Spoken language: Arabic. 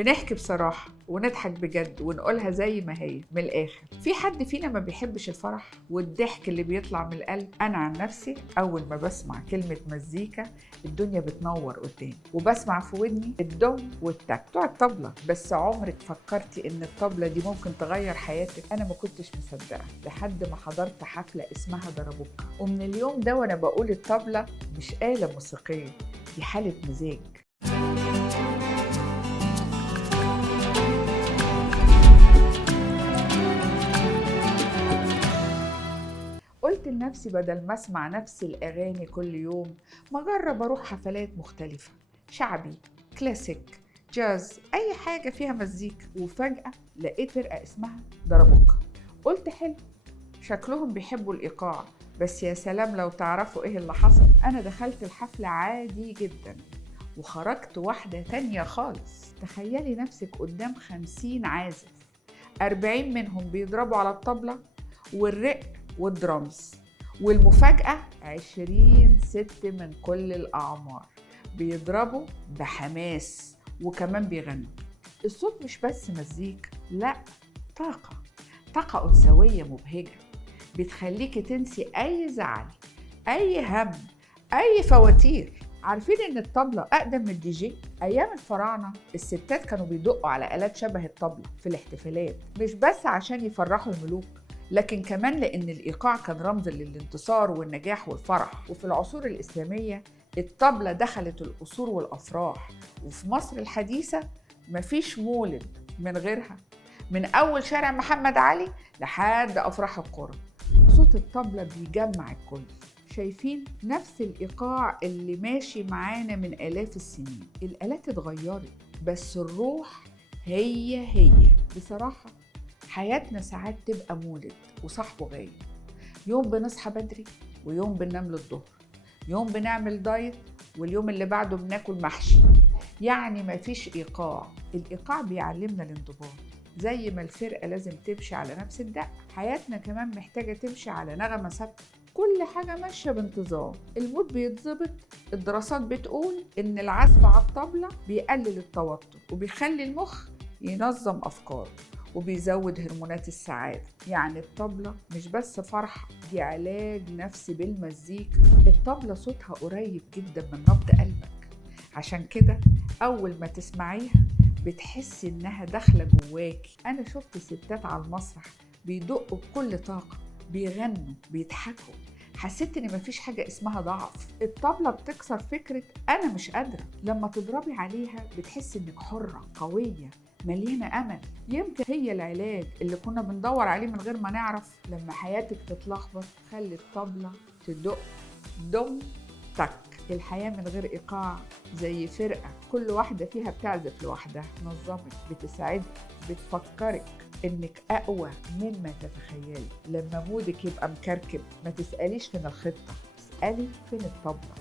بنحكي بصراحة ونضحك بجد ونقولها زي ما هي من الآخر. في حد فينا ما بيحبش الفرح والضحك اللي بيطلع من القلب؟ أنا عن نفسي أول ما بسمع كلمة مزيكا الدنيا بتنور قدامي، وبسمع في ودني الدم والتك بتوع الطبلة. بس عمرك فكرتي إن الطبلة دي ممكن تغير حياتك؟ أنا ما كنتش مصدقة لحد ما حضرت حفلة اسمها دربوكة، ومن اليوم ده وأنا بقول الطبلة مش آلة موسيقية، دي حالة مزاج. قلت لنفسي بدل ما اسمع نفس الأغاني كل يوم، ما أجرب أروح حفلات مختلفة، شعبي، كلاسيك، جاز، أي حاجة فيها مزيكا. وفجأة لقيت فرقة اسمها دربوكة. قلت حلو، شكلهم بيحبوا الإيقاع، بس يا سلام لو تعرفوا إيه اللي حصل. أنا دخلت الحفلة عادي جدا وخرجت واحدة تانية خالص. تخيلي نفسك قدام 50 عازف، 40 منهم بيضربوا على الطبلة والرق والدرامز، والمفاجأة 20 ست من كل الأعمار بيضربوا بحماس وكمان بيغنوا. الصوت مش بس مزيكا، لا، طاقة أنثوية مبهجة بتخليكي تنسي أي زعل، أي هم، أي فواتير. عارفين إن الطبلة أقدم من الدي جي؟ أيام الفراعنة الستات كانوا بيدقوا على آلات شبه الطبلة في الاحتفالات، مش بس عشان يفرحوا الملوك، لكن كمان لأن الإيقاع كان رمز للانتصار والنجاح والفرح. وفي العصور الإسلامية الطبلة دخلت القصور والأفراح، وفي مصر الحديثة مفيش مولد من غيرها، من أول شارع محمد علي لحد أفراح القرى. صوت الطبلة بيجمع الكل. شايفين نفس الإيقاع اللي ماشي معانا من آلاف السنين. الآلات اتغيرت بس الروح هي. بصراحة حياتنا ساعات تبقى مولد وصاحبه غايب، يوم بنصحى بدري ويوم بننام للظهر، يوم بنعمل دايت واليوم اللي بعده بناكل محشي. يعني مفيش إيقاع. الإيقاع بيعلمنا الانضباط، زي ما الفرقة لازم تمشي على نفس الدقة، حياتنا كمان محتاجة تمشي على نغمة ثابتة. كل حاجة ماشية بانتظام، المود بيتظبط. الدراسات بتقول إن العزف على الطبلة بيقلل التوتر وبيخلي المخ ينظم أفكاره وبيزود هرمونات السعادة. يعني الطبلة مش بس فرحة، دي علاج نفسي بالمزيكا. الطبلة صوتها قريب جدا من نبض قلبك، عشان كده أول ما تسمعيها بتحسي إنها داخلة جواكي. أنا شفت ستات على المسرح بيدقوا بكل طاقة، بيغنوا، بيضحكوا. حسيت إن مفيش حاجة اسمها ضعف. الطبلة بتكسر فكرة أنا مش قادرة. لما تضربي عليها بتحسي إنك حرة، قوية، مليانة أمل. يمكن هي العلاج اللي كنا بندور عليه من غير ما نعرف. لما حياتك تتلخبط خلي الطبلة تدق دم تك. الحياة من غير إيقاع زي فرقة كل واحدة فيها بتعزف لوحدها، نظمك، بتساعدك، بتفكرك إنك أقوى مما تتخيلي. لما مودك يبقى مكركب ما تسأليش فين الخطة، اسألي فين الطبلة.